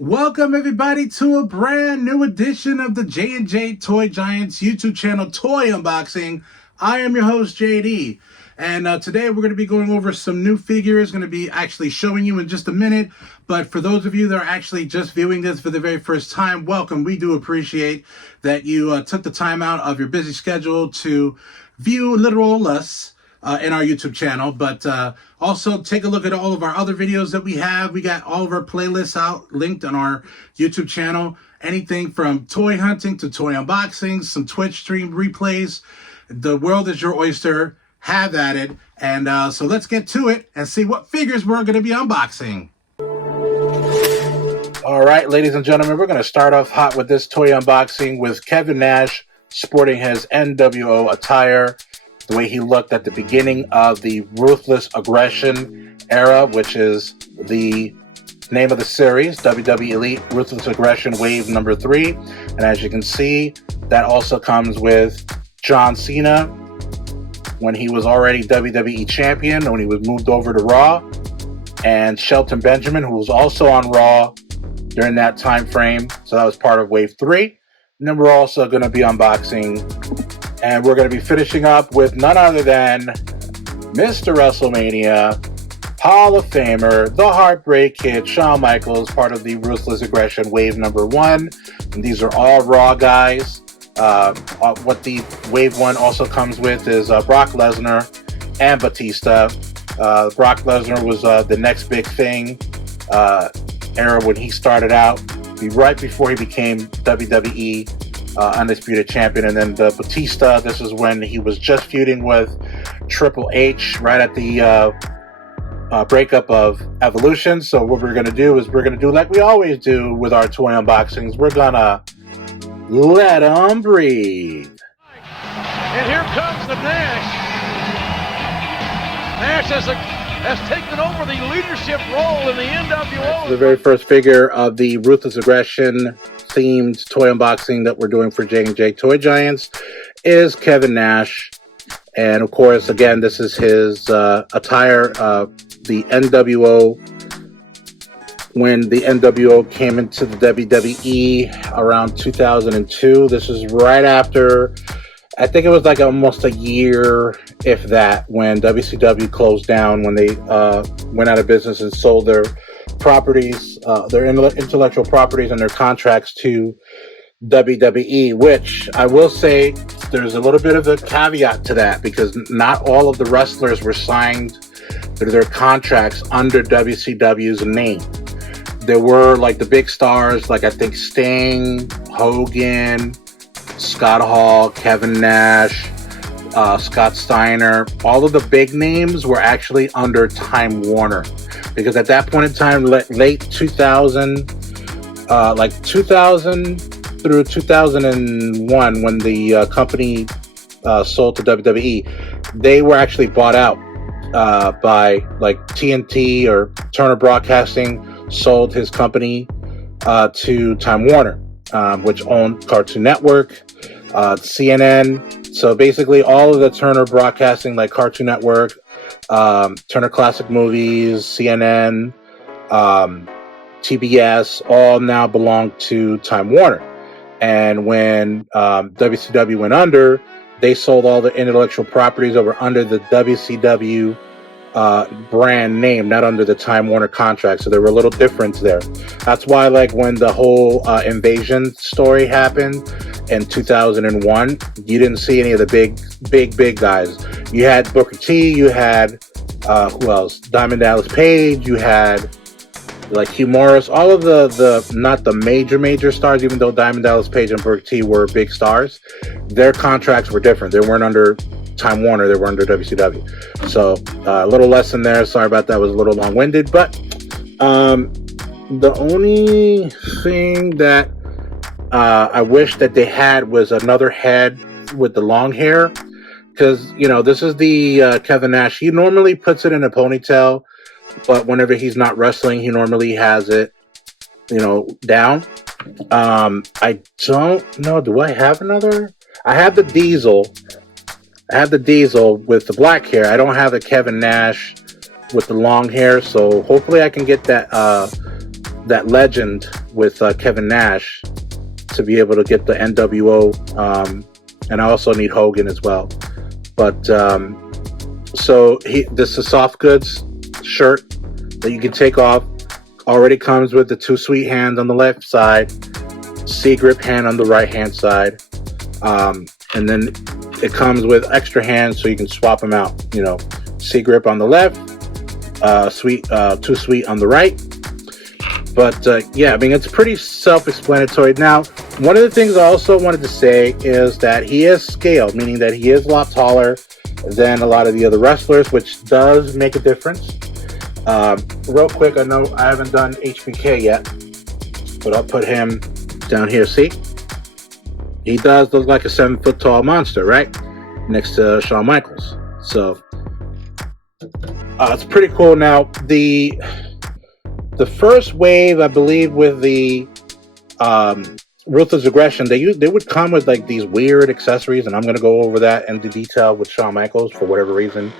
Welcome everybody to a brand new edition of the J&J Toy Giants YouTube channel Toy Unboxing. I am your host JD, and today we're going to be going over some new figures. Going to be actually showing you in just a minute, but for those of you that are actually just viewing this for the very first time, welcome. We do appreciate that you took the time out of your busy schedule to view literal us in our YouTube channel, but also take a look at all of our other videos that we have. We got all of our playlists out linked on our YouTube channel. Anything from toy hunting to toy unboxings, some Twitch stream replays. The world is your oyster. Have at it. And so let's get to it and see what figures we're going to be unboxing. All right, ladies and gentlemen, we're going to start off hot with this toy unboxing with Kevin Nash sporting his NWO attire, the way he looked at the beginning of the Ruthless Aggression era, which is the name of the series, WWE Elite Ruthless Aggression Wave number 3. And as you can see, that also comes with John Cena when he was already WWE champion, when he was moved over to Raw, and Shelton Benjamin, who was also on Raw during that time frame. So that was part of Wave 3. And then we're also going to be unboxing, and we're going to be finishing up with none other than Mr. WrestleMania, Hall of Famer, the Heartbreak Kid, Shawn Michaels, part of the Ruthless Aggression Wave number 1. And these are all Raw guys. What the Wave 1 also comes with is Brock Lesnar and Batista. Brock Lesnar was the next big thing era when he started out, right before he became WWE Undisputed Champion. And then the Batista, this is when he was just feuding with Triple H right at the breakup of Evolution. So what we're going to do is we're going to do like we always do with our toy unboxings. We're going to let them breathe. And here comes the Nash. Nash has taken over the leadership role in the NWO. The very first figure of the Ruthless Aggression themed toy unboxing that we're doing for J&J Toy Giants is Kevin Nash. And of course, again, this is his attire, the NWO, when the NWO came into the WWE around 2002. This is right after, I think it was like almost a year, if that, when WCW closed down, when they went out of business and sold their properties, their intellectual properties and their contracts to WWE, which I will say there's a little bit of a caveat to that, because not all of the wrestlers were signed through their contracts under WCW's name. There were like the big stars, like I think Sting, Hogan, Scott Hall, Kevin Nash, Scott Steiner. All of the big names were actually under Time Warner, because at that point in time, late 2000, like 2000 through 2001, when the company sold to WWE, they were actually bought out by like TNT, or Turner Broadcasting sold his company to Time Warner, which owned Cartoon Network, CNN. So basically all of the Turner Broadcasting, like Cartoon Network, Turner Classic Movies, CNN, TBS, all now belong to Time Warner. And when WCW went under, they sold all the intellectual properties over under the WCW brand name, not under the Time Warner contract. So there were a little difference there. That's why, like, when the whole Invasion story happened in 2001, you didn't see any of the big guys. You had Booker T, you had who else? Diamond Dallas Page, you had like Hugh Morris, all of the not the major stars, even though Diamond Dallas Page and Booker T were big stars, their contracts were different. They weren't under Time Warner, they were under WCW. So a little lesson there. Sorry about that, was a little long-winded, but the only thing that I wish that they had was another head with the long hair, because, you know, this is the Kevin Nash. He normally puts it in a ponytail, but whenever he's not wrestling, he normally has it, you know, down. I don't know. Do I have another? I have the Diesel. I have the Diesel with the black hair. I don't have the Kevin Nash with the long hair. So hopefully I can get that that legend with Kevin Nash to be able to get the NWO, and I also need Hogan as well. But so this is soft goods shirt that you can take off. Already comes with the 2 sweet hands on the left side, C grip hand on the right hand side, and then it comes with extra hands so you can swap them out. You know, C grip on the left, sweet 2 sweet on the right. But yeah, I mean, it's pretty self-explanatory. Now, one of the things I also wanted to say is that he is scaled, meaning that he is a lot taller than a lot of the other wrestlers, which does make a difference. Real quick, I know I haven't done HBK yet, but I'll put him down here. See? He does look like a 7-foot tall monster, right? Next to Shawn Michaels. So, it's pretty cool. Now, the first wave, I believe, with the Ruthless Aggression, they would come with like these weird accessories, and I'm going to go over that into detail with Shawn Michaels for whatever reason.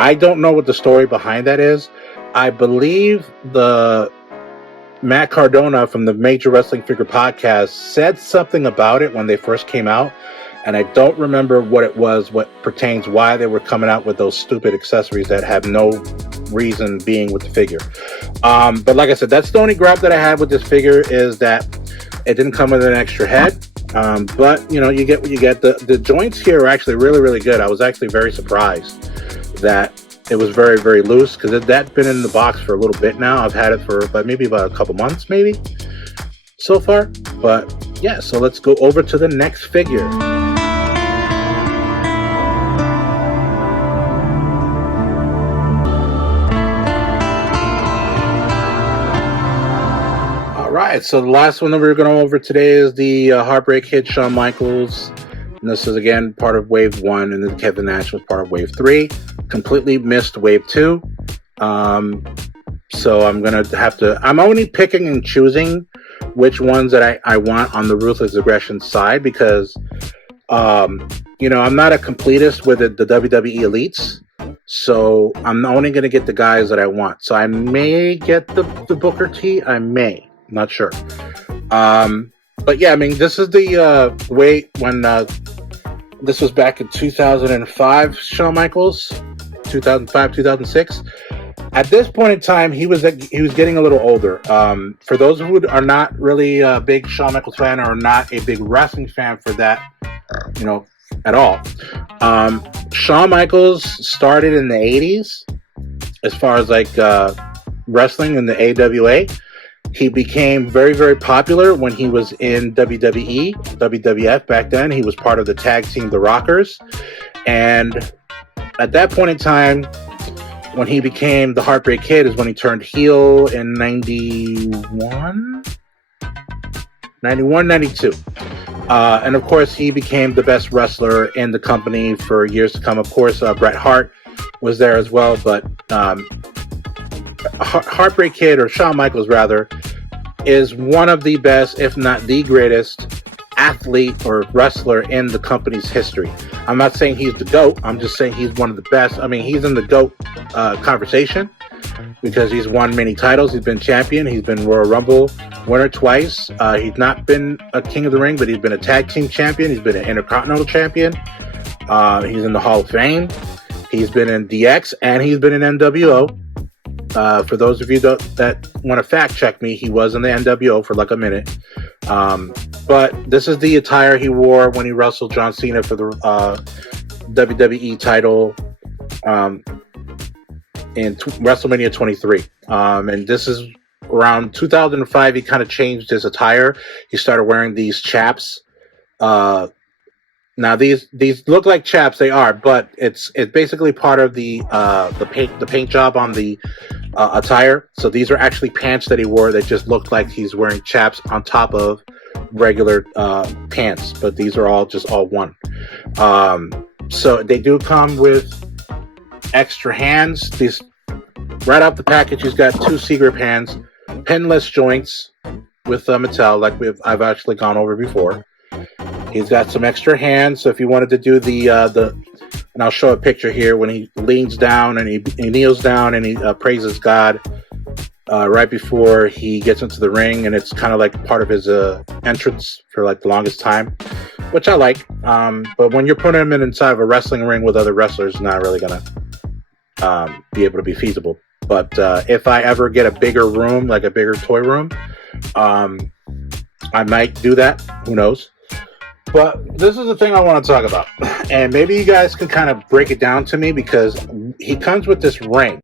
I don't know what the story behind that is. I believe the Matt Cardona from the Major Wrestling Figure Podcast said something about it when they first came out, and I don't remember what it was, what pertains why they were coming out with those stupid accessories that have no reason being with the figure. But like I said, that's the only gripe that I had with this figure, is that it didn't come with an extra head. But you know, you get what you get. The joints here are actually really, really good. I was actually very surprised that it was very, very loose, because that's been in the box for a little bit now. I've had it for maybe about a couple months, maybe so far. But yeah, so let's go over to the next figure. All right, so the last one that we're going to go over today is the Heartbreak Kid Shawn Michaels. And this is again part of Wave 1, and then Kevin Nash was part of Wave 3. Completely missed Wave 2. So I'm going to have to... I'm only picking and choosing which ones that I want on the Ruthless Aggression side, because, you know, I'm not a completist with the WWE Elites. So I'm only going to get the guys that I want. So I may get the Booker T. I may. I'm not sure. But yeah, I mean, this is the way when this was back in 2005, Shawn Michaels, 2005, 2006. At this point in time, he was getting a little older. For those who are not really a big Shawn Michaels fan, or not a big wrestling fan for that, you know, at all, Shawn Michaels started in the 80s as far as like wrestling in the AWA. He became very, very popular when he was in WWE, WWF back then. He was part of the tag team, The Rockers. And at that point in time, when he became the Heartbreak Kid, is when he turned heel in 91, 92. And of course, he became the best wrestler in the company for years to come. Of course, Bret Hart was there as well, but Heartbreak Kid, or Shawn Michaels rather, is one of the best, if not the greatest, athlete or wrestler in the company's history. I'm not saying he's the GOAT. I'm just saying he's one of the best. I mean, he's in the GOAT conversation because he's won many titles. He's been champion. He's been Royal Rumble winner twice. He's not been a King of the Ring, but he's been a tag team champion. He's been an Intercontinental champion. He's in the Hall of Fame. He's been in DX, and he's been in NWO. For those of you that want to fact check me, he was in the NWO for like a minute. But this is the attire he wore when he wrestled John Cena for the WWE title in WrestleMania 23. And this is around 2005. He kind of changed his attire. He started wearing these chaps. Now these look like chaps. They are, but it's basically part of the paint job on the attire. So these are actually pants that he wore that just looked like he's wearing chaps on top of regular pants, but these are all one. So they do come with extra hands. These right off the package, he's got 2 C-grip hands, pinless joints with Mattel, like I've actually gone over before. He's got some extra hands, so if you wanted to do the and I'll show a picture here when he leans down and he kneels down and he praises God. right before he gets into the ring, and it's kind of like part of his entrance for like the longest time, which I like. But when you're putting him inside of a wrestling ring with other wrestlers, it's not really gonna be able to be feasible. But if I ever get a bigger room, like a bigger toy room, I might do that. Who knows? But this is the thing I want to talk about. And maybe you guys can kind of break it down to me, because he comes with this ring.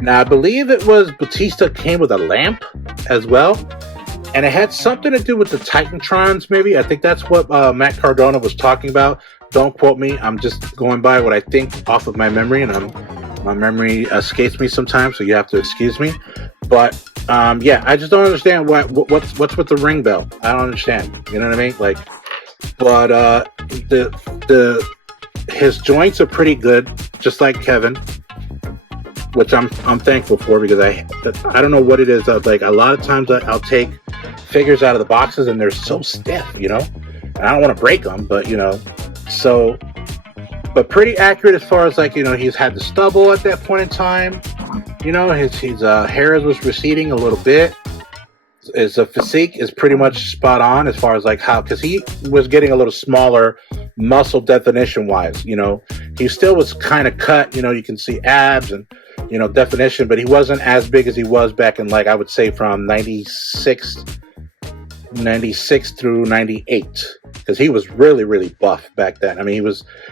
Now, I believe it was Batista came with a lamp as well. And it had something to do with the Titantrons, maybe. I think that's what Matt Cardona was talking about. Don't quote me. I'm just going by what I think off of my memory. And my memory escapes me sometimes, so you have to excuse me. But yeah, I just don't understand what's with the ring bell. I don't understand. You know what I mean? Like, but his joints are pretty good, just like Kevin, which I'm thankful for, because I don't know what it is. Like, a lot of times I'll take figures out of the boxes and they're so stiff, you know, and I don't want to break them, but you know, so. But pretty accurate as far as, like, you know, he's had the stubble at that point in time. You know, his hair was receding a little bit. His physique is pretty much spot on as far as like how, because he was getting a little smaller muscle definition wise. You know, he still was kind of cut. You know, you can see abs and, you know, definition, but he wasn't as big as he was back in, like, I would say from 96 through 98, because he was really, really buff back then. I mean,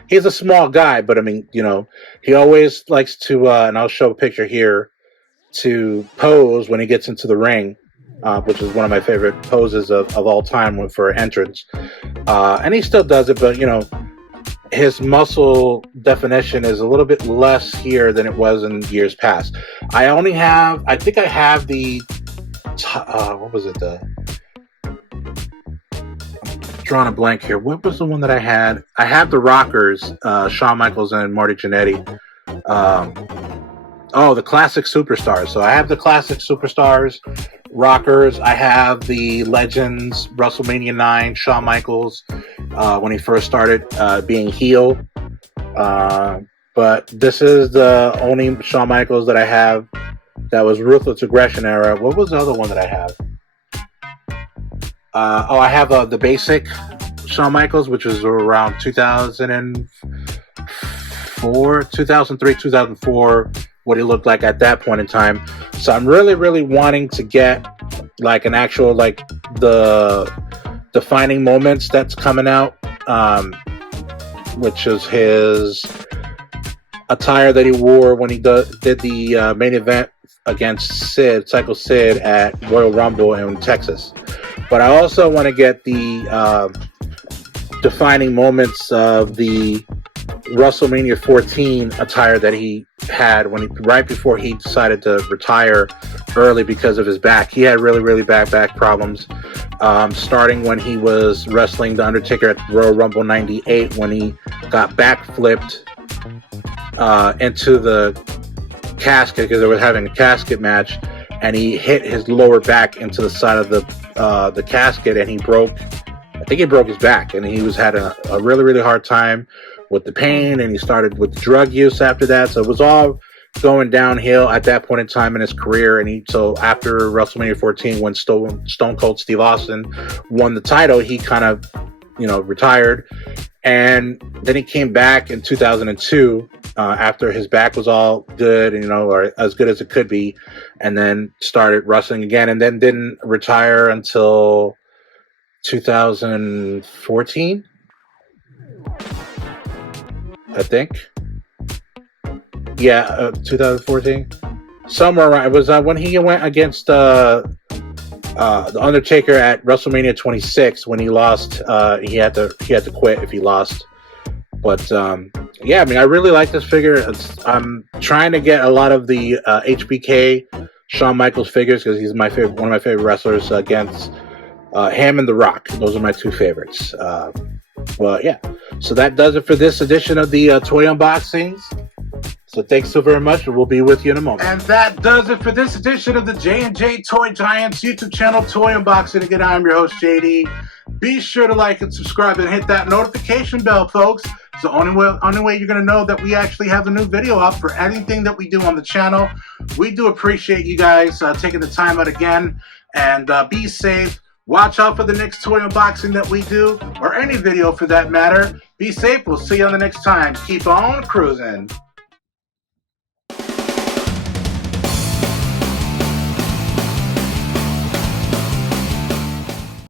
he's a small guy, but I mean, you know, he always likes to, and I'll show a picture here, to pose when he gets into the ring, which is one of my favorite poses of all time for entrance. And he still does it, but you know, his muscle definition is a little bit less here than it was in years past. I think I have the, what was it, drawing a blank here. What was the one that I had? I have the Rockers, Shawn Michaels and Marty Jannetty. The Classic Superstars. So I have the Classic Superstars, Rockers. I have the Legends, WrestleMania 9, Shawn Michaels, when he first started being heel. But this is the only Shawn Michaels that I have that was Ruthless Aggression era. What was the other one that I have? I have the basic Shawn Michaels, which was around 2003, 2004, what he looked like at that point in time. So I'm really, really wanting to get like an actual, like, the defining moments that's coming out, which is his attire that he wore when he did the main event against Psycho Sid at Royal Rumble in Texas. But I also want to get the defining moments of the WrestleMania 14 attire that he had right before he decided to retire early because of his back. He had really, really bad back problems, starting when he was wrestling The Undertaker at Royal Rumble 98, when he got back flipped into the casket, because they were having a casket match, and he hit his lower back into the side of the casket, and I think he broke his back, and he had a really, really hard time with the pain, and he started with drug use after that. So it was all going downhill at that point in time in his career. And so after WrestleMania 14, when Stone Cold Steve Austin won the title, he kind of, you know, retired. And then he came back in 2002 after his back was all good, and, you know, or as good as it could be, and then started wrestling again, and then didn't retire until 2014, I think. Yeah, 2014, somewhere around. It was when he went against the Undertaker at WrestleMania 26, when he lost. He had to quit if he lost. But yeah, I mean, I really like this figure. I'm trying to get a lot of the HBK Shawn Michaels figures, because he's one of my favorite wrestlers, against him and The Rock. Those are my two favorites. Well, yeah. So that does it for this edition of the toy unboxings. So thanks so very much, and we'll be with you in a moment. And that does it for this edition of the J&J Toy Giants YouTube channel, Toy Unboxing. Again, I'm your host, JD. Be sure to like and subscribe and hit that notification bell, folks, so the only way you're going to know that we actually have a new video up for anything that we do on the channel. We do appreciate you guys taking the time out again, and be safe. Watch out for the next toy unboxing that we do, or any video for that matter. Be safe. We'll see you on the next time. Keep on cruising.